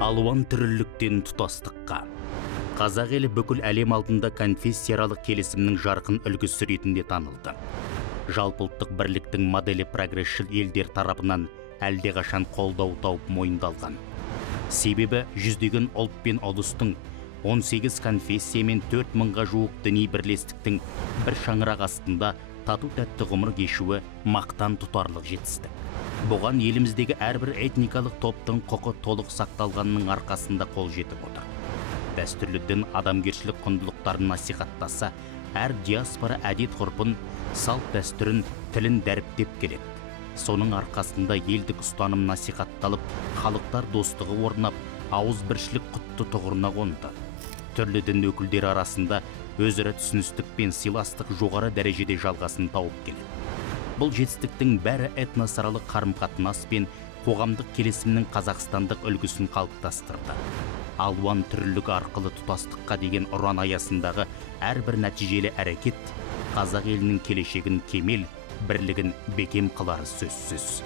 Алуан түрліліктен тұтастыққа. Қазақ елі бүкіл әлем алдында конфессияаралық келісімнің жарқын үлгісі ретінде танылды. Жалпыұлттық бірліктің моделі прогресшіл елдер тарапынан әлдеқашан қолдау тауып мойындалған. Себебі жүздеген ұлт пен ұлыстың 18 конфессия мен 4000-ға жуық діни бірлестіктің бір шаңырақ астында тату-тәтті ғұмыр кешуі мақтан тұтарлық жетістік. Бұған еліміздегі әрбір этникалық топтың құқы толық сақталғанның арқасында қол жетіп отыр. Дәстүрлі дін адамгершілік құндылықтарын насихаттаса, әр диаспора әдет-ғұрпын, салт дәстүрін, тілін дәріптеп келеді. Соның арқасында елдік ұстаным насихатталып, халықтар достығы орнап, ауызбіршілік құтты тұғырына қонды. Түрлі дін өкілдері арасында өзара түсіністік пен сыйластық жоғары дәрежеде жалғасын тауып келеді. Бұл жетістіктің бәрі этносаралық қарым-қатынас пен қоғамдық келісімнің қазақстандық үлгісін қалыптастырды. Алуан түрлілік арқылы тұтастыққа деген ұран аясындағы әрбір нәтижелі әрекет қазақ елінің келешегін кемел, бірлігін бекем қылары сөзсіз.